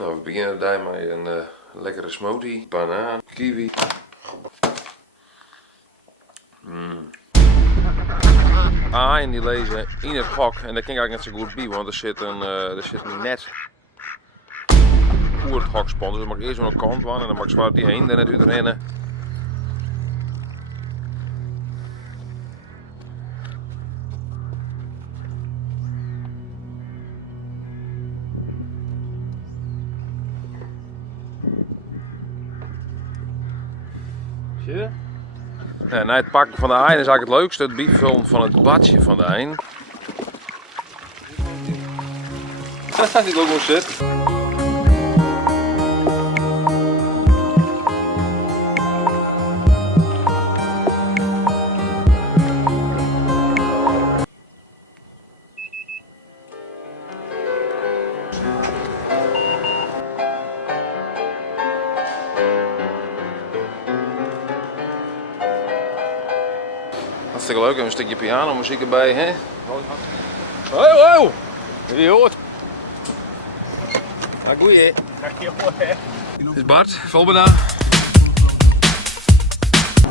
Nou, we beginnen daar met een lekkere smoothie, banaan, kiwi. En die lezen in het hok en daar kan ik eigenlijk net zo goed bij, want er zit een net voor het hok spant. Dus dan mag ik eerst aan de kant van en dan mag ik zwart die heen, dan net uit rennen. Zie je? Ja, na het pakken van de hein is eigenlijk het leukste, het bivullen van het badje van de hein. Dat is ook wel zit. Hartstikke leuk, een stukje pianomuziek erbij, hè? Wow! Wie hoort? Ja, goeie. Dit is Bart, Volbena.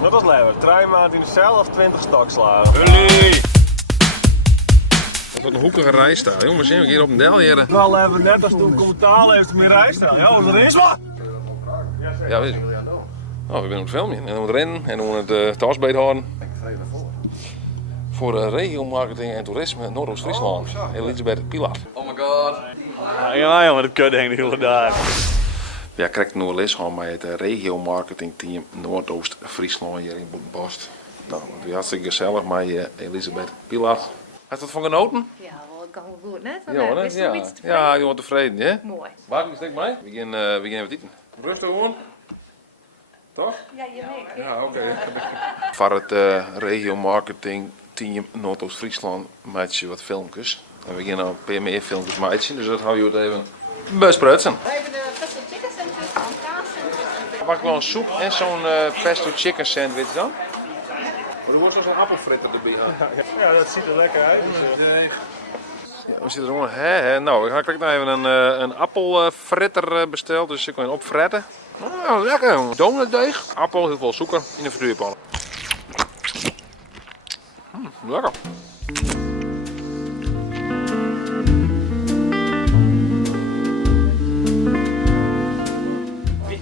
Dat is lekker. 3 maanden in de cel of 20 stokslagen. Jullie! Dat is een hoekige rijstijl, jongens. We zijn hier op een del hier. Wel even net als toen commentaar heeft meer rijstijl. Ja, wat er is wat? Ja, weet je. Oh, we zijn op het filmpje. En dan het rennen en dan het tasbeet houden. Voor regiomarketing en toerisme Noordoost-Friesland. Elisabeth Pilar. Oh my god. Ja, jongen, dat kut heen de hele dag. Ja, ik krijg nog les gewoon met het regiomarketingteam Noordoost-Friesland hier in Boetenpost. Nou, het is hartstikke gezellig met Elisabeth Pilar. Heb je dat van genoten? Ja, wel, ik kan wel goed, net. Ja, hè? Is er iets te Ja, je wordt tevreden, hè? Mooi. Waar stek mee? We gaan even eten. Rustig gewoon. Toch? Ja, je weet. Ja, oké. Voor het regiomarketing team Noordoost-Friesland maak je wat filmpjes. En we gaan een paar meer filmpjes maken, dus dat gaan we jullie even besprutsen. We hebben de pesto chicken sandwich, een kaas sandwich en Mag ik wel een soep en zo'n pesto chicken sandwich dan? Maar er wordt zo'n appelfritter erbij gaan. Ja, dat ziet er lekker uit. Dus, Ja, we zitten er gewoon, nou, ik heb nou even een appelfritter besteld, dus ik kan je opfretten. Nou, lekker, een donutdeeg, appel, heel veel suiker in de frituurpan. Lekker.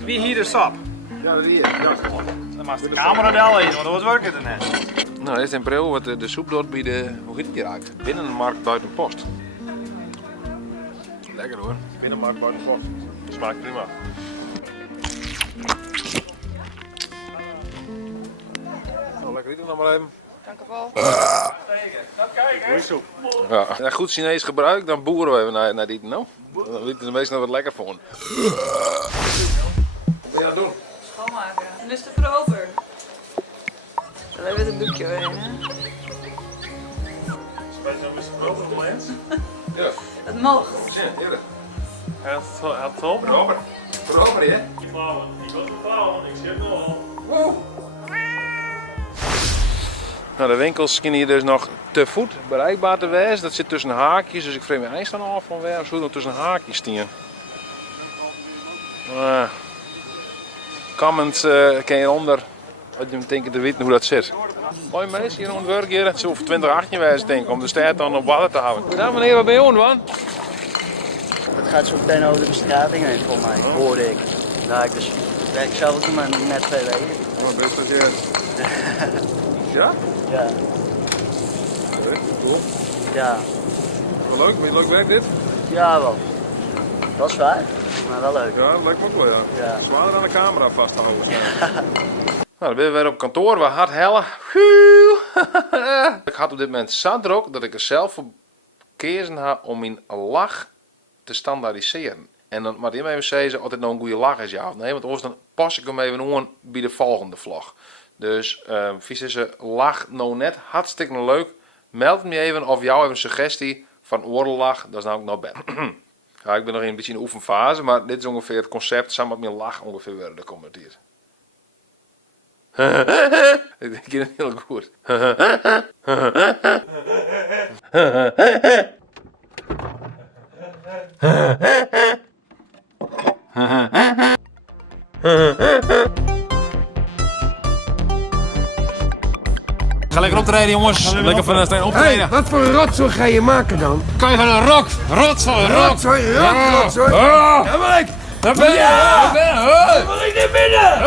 wie hier de sap? Ja, dat hier. Ja. Dan mag de camera delen, want dat wordt werken er net. Nou, dit is in Bril wat de soep doet bij de, hoe heet die raakt? Binnenmarkt buiten post. Lekker hoor. Binnenmarkt buiten post. Smaakt prima. Nou, lekker eten nog maar even. dank u wel. Goeie soep. Ja, goed Chinees gebruik, dan boeren we even naar dit nou. Dan weten de meesten nog wat lekker voor. Wat ga je doen? Schoonmaken. En is er voor over. Dan hebben we het doekje weer in, hè? Bij zo'n misverbrode mens. Ja, Het mag. ja, eerder. Het top. Voorover, hè? Ik wil het vouwen, ik zie het nog al. Nou, de winkels zijn hier dus nog te voet bereikbaar te wezen. Dat zit tussen haakjes, dus ik vreem mijn eind af van waar. Zo nog tussen haakjes stien. Comment kan je onder wat je denkt te weten hoe dat zit. Mooi mensen hier aan het werk hier. Het is over 2018 wezen denk ik, om de stad dan op water te houden. Nou meneer, wat ben je aan man? Het gaat zo meteen over de bestrating heen voor mij, hoorde ik. Nou, ik werk zelf ook maar net 2 weken. Oh, best dat je... Ja? Ja, Cool. ja, Wel leuk, ben je leuk werk dit? ja wel. Dat is waar, maar wel leuk. Ja, dat lijkt me ook wel ja. Ja. Zwaarder aan de camera vasthouden. Nou, dan ben je weer op kantoor, we hard hellen. Ik had op dit moment zo druk dat ik er zelf voor gekozen heb om mijn lach te standaardiseren. En dan moet je even zeggen of dit nou een goede lach is, ja of nee. Want anders dan pas ik hem even aan bij de volgende vlog. Dus vies is een lach nou net hartstikke leuk. Meld me even of jou even een suggestie van oorlach, dat is nou ook nog bed. Ja, ik ben nog in een beetje in de oefenfase, maar dit is ongeveer het concept samen met mijn lach ongeveer worden commenteerd. Ik denk het heel goed. Ga lekker optreden, jongens. Lekker van staan optreden. Hey, wat voor een rotzooi ga je maken dan? Kan je van een rock? Rotzooi, rock. Rotzooi, rotzooi. Daar wil ik. Daar ben ik. Daar wil ik naar binnen.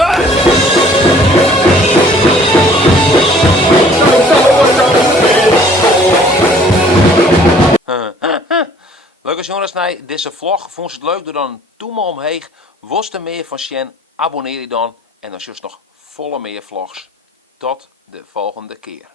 Leuk jongens, nee, deze vlog vond je het leuk, doe dan doe me omheen. Was er meer van Sjen, abonneer je dan en dan zie je nog volle meer vlogs. Tot de volgende keer.